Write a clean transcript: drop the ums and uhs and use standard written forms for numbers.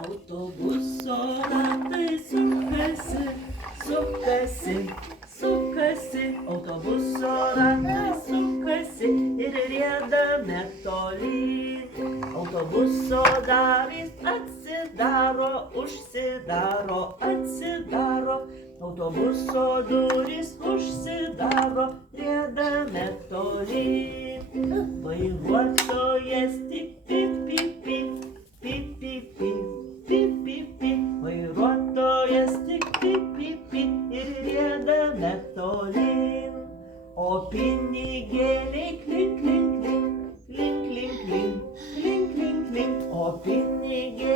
Autobuso ratai sukasi, sukasi, sukasi. Autobuso ratai sukasi ir riedame tolyn. Autobuso durys atsidaro, užsidaro, atsidaro. Autobuso durys užsidaro, riedame tolyn. Vairuotojas tik pip, pip, pip, pip, pip, pip, pip, pip, pip. Vairuotojas tik pip, pip, pip ir riedame tolyn. O pinigėliai klink, klink, klink, klink, klink, klink, klink, klink, klink. O pinigėliai